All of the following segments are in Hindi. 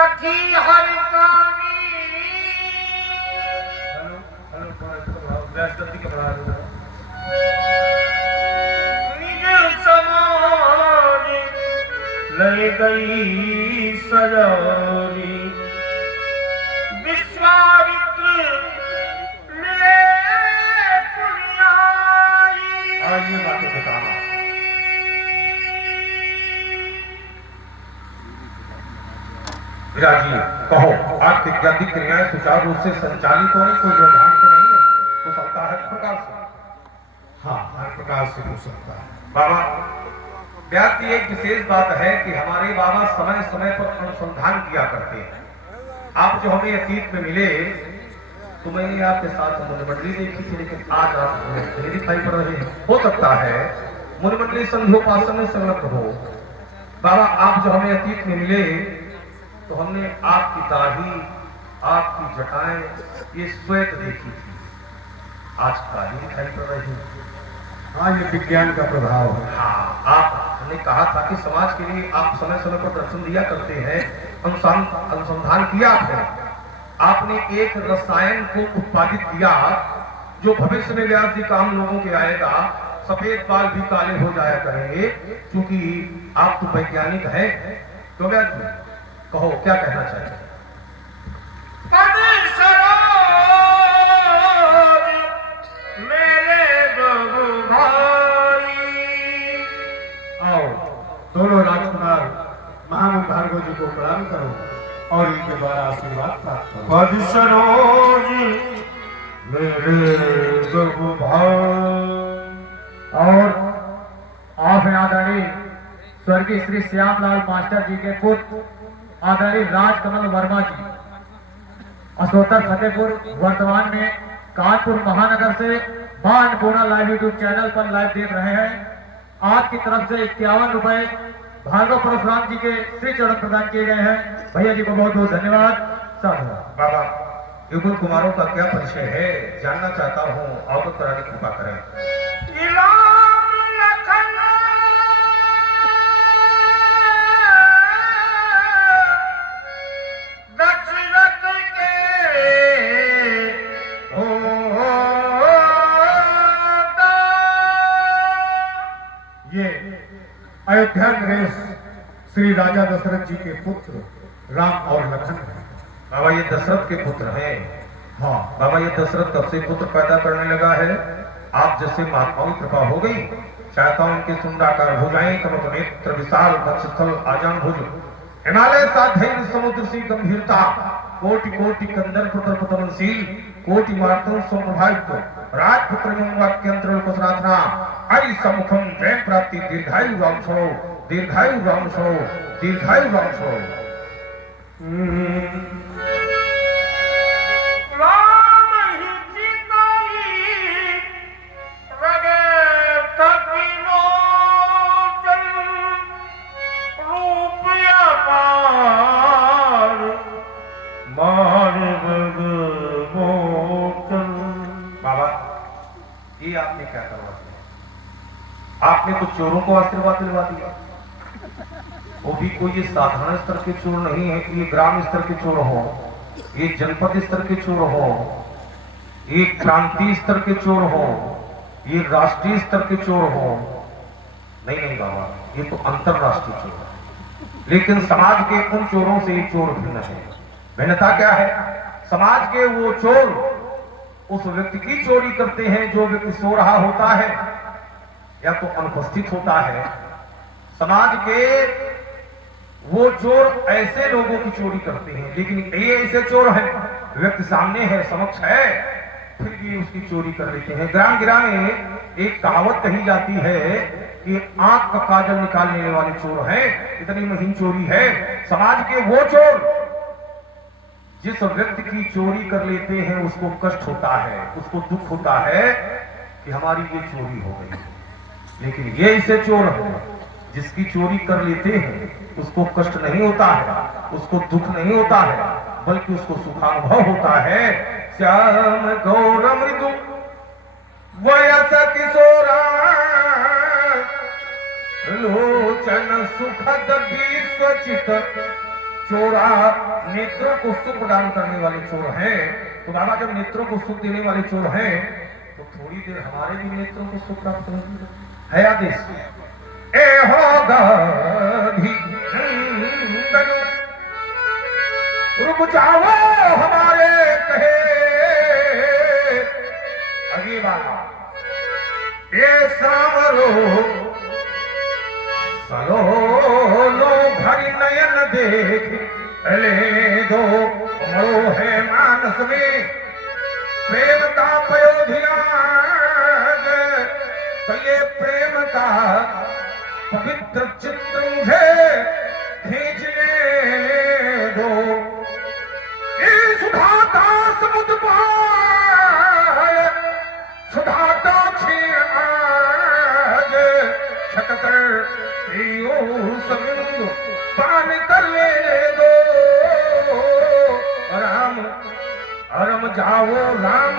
सखी हरिकानी निज समाज ले गई सजानी विश्वामित्र ले पुण्याई। आज ये बातें बताना विराजी, कहो आपकी ज्ञाति क्रियाएं सुचारू रूप से संचालित हो रही, कोई व्यवधान तो नहीं है? हो सकता है प्रकार से? हाँ, हर प्रकार से हो सकता है बाबा। ब्याह की एक विशेष बात है कि हमारे बाबा समय समय पर अनुसंधान किया करते हैं। आप जो हमें अतीत में मिले तो मैंने आपके साथ मुनिमंडली देखी थी, लेकिन आज आप नहीं दिखाई पड़ रहे हैं। हो सकता है मुनिमंडली संध्योपासन में संलग्न हो। बाबा आप जो हमें अतीत में मिले तो हमने आपकी दाढ़ी, आपकी जटाएं ये श्वेत देखी थी, आज काली दिखाई पड़ रही है। हाँ, ये विज्ञान का प्रभाव है। हाँ, आपने कहा था कि समाज के लिए आप समय समय पर दर्शन दिया करते हैं, अनुसंधान किया आपने एक रसायन को उत्पादित किया जो भविष्य में व्यास जी काम लोगों के आएगा, सफेद बाल भी काले हो जाया करेंगे, क्योंकि आप तो वैज्ञानिक हैं। तो व्यास जी कहो क्या कहना चाहिए? आओ दोनों राजकुमार महामुख भार्गव जी को प्रणाम करो और इनके द्वारा आशीर्वाद प्राप्त करो। और आप आदरणीय स्वर्गीय श्री श्यामलाल मास्टर जी के पुत्र आदरणीय राजकमल वर्मा जी असोतर फतेहपुर वर्तमान में कानपुर महानगर से अन्नपूर्णा लाइव यूट्यूब चैनल पर लाइव देख रहे हैं। आपकी तरफ से 51 रुपए भार्गव परशुराम जी के श्री चरण प्रदान किए गए हैं। भैया जी को बहुत बहुत धन्यवाद। बाबा युगल कुमारों का क्या परिचय है जानना चाहता हूँ, अवगत कराने की कृपा करें। ये अयोध्या नरेश श्री राजा दशरथ जी के पुत्र राम और लखन हैं। बाबा ये दशरथ के पुत्र हैं। हाँ बाबा, ये दशरथ कब से पुत्र पैदा करने लगा है? आप जैसे महात्माओं की कृपा हो गई। चाहता हूं उनके सुंदराकार हो जाए, कमल नेत्र विशाल वक्षस्थल आजान भुज, हिमालय सा धैर्य समुद्र सी गंभीरता, कोटि कोटि कंदर पुत्र पतनशील, कोटि मार्तन सोमभाग्य, राजपुत्र वाक्यंत्र कुशराधना, आई समुखम प्रेम प्राप्ति, दीर्घायु राम छोड़ो, दीर्घायु राम छोड़ो, दीर्घायु राम छोड़ो। ये आपने क्या करवा दिया? आपने कुछ चोरों को आशीर्वाद दिलवा दिया। वो भी कोई ये साधारण स्तर के चोर नहीं है कि ये ग्राम स्तर के चोर हो, ये जनपद स्तर के चोर हो, ये क्रांति स्तर के चोर हो, ये राष्ट्रीय स्तर के चोर हो। नहीं नहीं बाबा, ये तो अंतरराष्ट्रीय चोर है। लेकिन समाज के उन चोरों से ये चोर भिन्न है। भिन्नता क्या है? समाज के वो चोर उस व्यक्ति की चोरी करते हैं जो व्यक्ति सो रहा होता है या तो अनुपस्थित होता है। समाज के वो चोर ऐसे लोगों की चोरी करते हैं, लेकिन ये ऐसे चोर हैं, व्यक्ति सामने है, समक्ष है, फिर भी उसकी चोरी कर लेते हैं। ग्राम गिराम में एक कहावत कही जाती है कि आंख का काजल निकालने वाले चोर हैं, इतनी महीन चोरी है। समाज के वो चोर जिस व्यक्ति की चोरी कर लेते हैं उसको कष्ट होता है, उसको दुख होता है कि हमारी ये चोरी हो गई। लेकिन ये ऐसे चोर है जिसकी चोरी कर लेते हैं उसको कष्ट नहीं होता है, उसको दुख नहीं होता है, बल्कि उसको सुखानुभव होता है। श्याम गौर मृदु वयस किशोरा, लोचन सुखद विश्वचित, चोरा नेत्रों को सुख प्रदान करने वाले चोर हैं। तो बाबा जब नेत्रों को सुख देने वाले चोर हैं तो थोड़ी देर हमारे भी नेत्रों को सुख प्राप्त होगी है आदेश। ए हो गाधी रुक जाओ हमारे कहे अगे बाबा ये सामरो सलो लो भरी नयन देख ले दो मरो है मानस में प्रेम का पयोधिया तो ये प्रेम का पवित्र चित्र मुझे खींच ले दो। ये सुधाता समुद्र पार सुधाता क्षीण आज छककर सबिंदु पान कर ले दो। राम अरम जाओ राम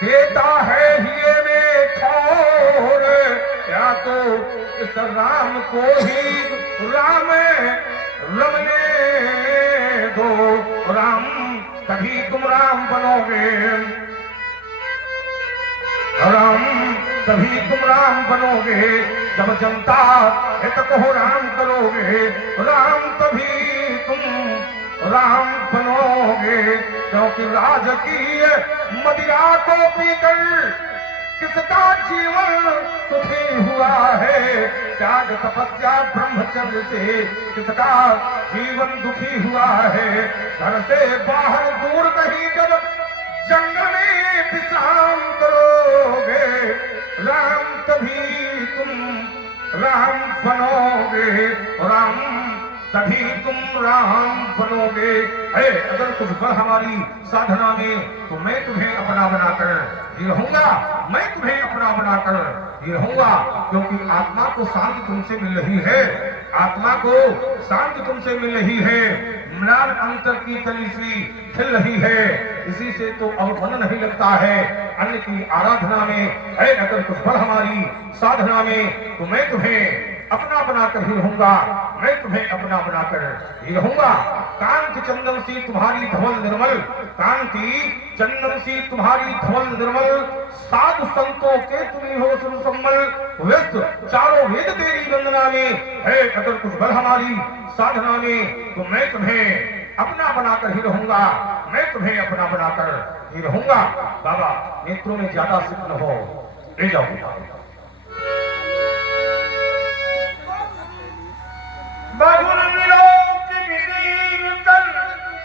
देता है हिये में ठोर या तो इस राम को ही राम रमने दो। राम तभी तुम राम बनोगे राम तभी तुम राम बनोगे जब जनता हित को राम करोगे। राम तभी तुम राम बनोगे क्योंकि राजकीय मदिरा को पीकर किसका जीवन सुखी हुआ है। त्याग तपस्या ब्रह्मचर्य से किसका जीवन दुखी हुआ है। घर से बाहर दूर कहीं जब जंगल में विश्राम करोगे राम तभी तुम राम बनोगे। राम तभी तुम राम बनोगे। है अगर कुछ बल हमारी साधना में तो मैं तुम्हें अपना बनाकर ये रहूंगा। मैं तुम्हें अपना बनाकर ये रहूंगा क्योंकि आत्मा को शांति तुमसे मिल रही है। आत्मा को शांति तुमसे मिल रही है। म्लान अंतर की तलीसी खिल रही है। इसी से तो अब मन नहीं लगता है अन्य की आराधना में। है अगर कुछ बल हमारी साधना में तो मैं तुम्हें अपना बनाकर ही रहूंगा। मैं तुम्हें अपना बनाकर ही रहूंगा। कांति चंदन सी तुम्हारी धवल निर्मल कांति चंदन सी तुम्हारी धवल निर्मल साधु संतों के तुम हो सुसम्मल व्यस्त चारों वेद तेरी वंदना में। है अगर कुछ बल हमारी साधना में तो मैं तुम्हें अपना बनाकर ही रहूंगा। मैं तुम्हें अपना बनाकर ही रहूंगा। बाबा नेत्रों में ज्यादा सिद्ध न हो ले जाओ।